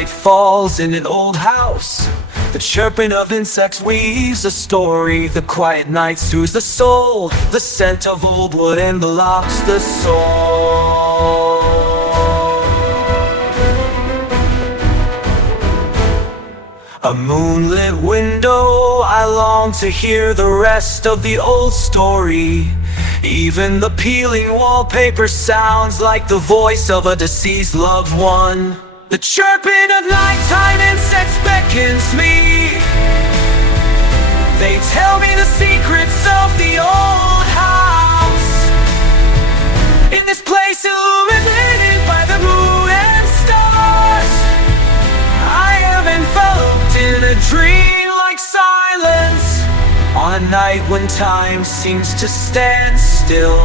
night falls in an old house, the chirping of insects weaves a story. The quiet night soothes the soul, the scent of old wood envelopes the soul. A moonlit window, I long to hear the rest of the old story. Even the peeling wallpaper sounds like the voice of a deceased loved one. The chirping of nighttime insects beckons me. They tell me the secrets of the old house. In this place illuminated by the moon and stars, I am enveloped in a dream-like silence. On a night when time seems to stand still,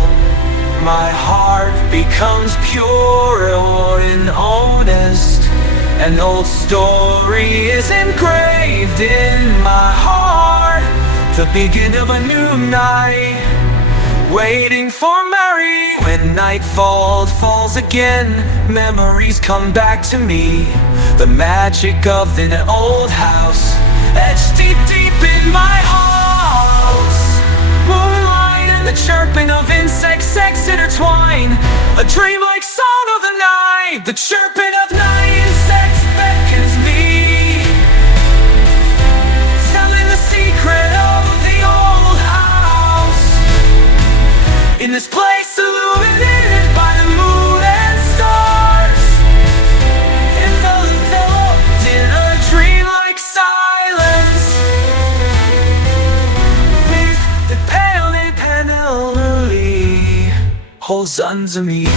my heart becomes pure and honest. An old story is engraved in my heart, the beginning of a new night, waiting for Mary. When nightfall falls again, memories come back to me. The magic of an old house, etched deep in my house. Moonlight and the chirping of insects, sex intertwine, a dreamlike song of the night. The chirping of night insects beckons me, telling the secret of the old house. In this place illuminated by the moon and stars, enveloped in a dreamlike silence, with the pale and penalty holds unto me.